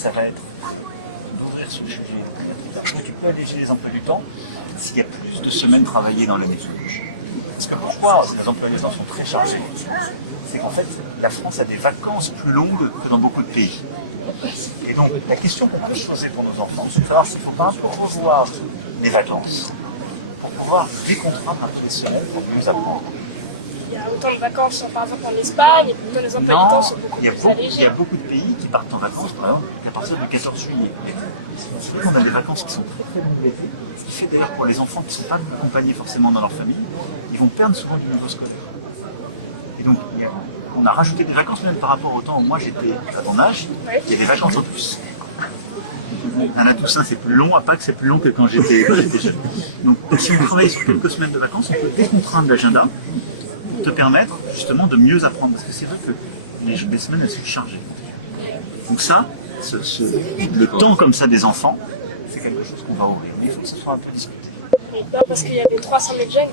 ça va être d'ouvrir ce sujet. Tu peux alléger les emplois du temps s'il y a plus de semaines travaillées dans l'année. Parce que pourquoi les emplois du temps sont très chargés? C'est qu'en fait, la France a des vacances plus longues que dans beaucoup de pays. Et donc, la question qu'on peut se poser pour nos enfants, c'est de savoir s'il ne faut pas un peu revoir les vacances pour pouvoir décontrindre un peu les semaines pour mieux apprendre. Il y a autant de vacances, par exemple en Espagne, et pourtant les emplois du temps sont beaucoup plus allégés. Il y a beaucoup de pays qui partent en vacances, par exemple, à partir du 14 juillet. C'est vrai qu'on a des vacances qui sont très très longues l'été, ce qui fait d'ailleurs pour les enfants qui ne sont pas accompagnés forcément dans leur famille, ils vont perdre souvent du niveau scolaire. Et donc, on a rajouté des vacances même par rapport au temps où moi j'étais à ton âge, il y a des vacances en plus. À Toussaint, c'est plus long, à Pâques, c'est plus long que quand j'étais jeune. Donc, si on travaille sur quelques semaines de vacances, on peut décontrindre l'agenda pour te permettre justement de mieux apprendre. Parce que c'est vrai que les semaines, elles sont chargées. Donc ça, le temps comme ça des enfants, c'est quelque chose qu'on va ouvrir. Mais il faut que ce soit un peu discuté. Et pas parce qu'il y a les 300 000 jeunes